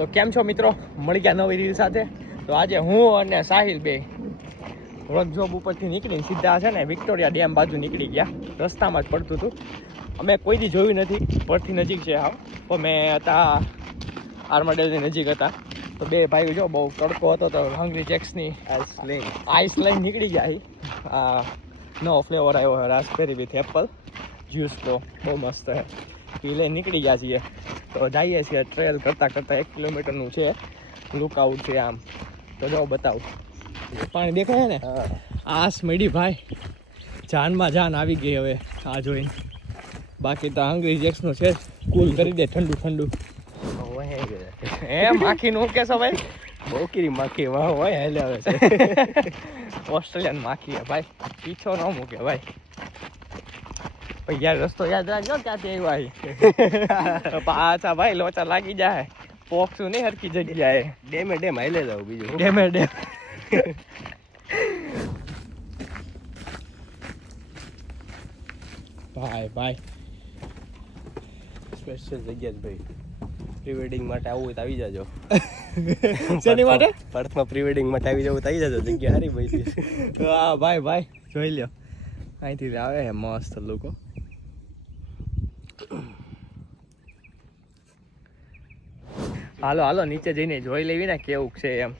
તો કેમ છો મિત્રો, મળી ગયા નવી રીલ સાથે. તો આજે હું અને સાહિલ બે વર્ક જોબ ઉપરથી નીકળીને સીધા છે ને વિક્ટોરિયા ડેમ બાજુ નીકળી ગયા. રસ્તામાં જ પડતું હતું, અમે કોઈ દી જોયું નથી. પરથી નજીક છે હા, પણ મેં હતા આર્માડેલની નજીક હતા. તો બે ભાઈઓ જો બહુ તડકો હતો તો હંગ્રી જેક્સની આઈસ લઈને નીકળી ગયા. આ નવો ફ્લેવર આવ્યો રાસ્પબેરી વિથ એપલ જ્યુસ, તો બહુ મસ્ત છે. એ લઈને નીકળી ગયા છીએ. તો જઈએ છીએ ટ્રેલ કરતાં 1 કિલોમીટરનું છે, લુકઆઉટ છે આમ. તો જો બતાવું, પાણી દેખાય ને? આસ મળી ભાઈ, જાનમાં જાન આવી ગઈ હવે આ જોઈને. બાકી તો હંગ્રી જેક્સનું છે, કુલ કરી દે ઠંડુ ઠંડુ. એ માખીનું શું કહેશો ભાઈ? બહુ કીરી માખી વાહ હોય હેલે આવે છે. ઓસ્ટ્રેલિયન માખી હે ભાઈ, પીછો ન મૂકે ભાઈ. યાર રસ્તો યાદ રાખજો ક્યાંથી આવ્યા. પાછા ભાઈ લોચા લાગી જાય, પોક્ષું નહીં હરકી જગ્યાએ. ડેમે ડેમ હાલે જાવ, બીજું ડેમે ડેમ. ભાઈ ભાઈ સ્પેશિયલ જગ્યા જ ભાઈ. પ્રી વેડિંગ માટે આવવું હોય તો આવી જાજો. શેની માટે? પર્થમાં પ્રી વેડિંગ માટે આવી જવું તો આવી જાજો, જગ્યા સારી ભાઈ. હા ભાઈ ભાઈ જોઈ લ્યો, અહીંથી આવે છે મસ્ત લોકો. હાલો હાલો નીચે જઈને જોઈ લેવી ને કેવું છે એમ.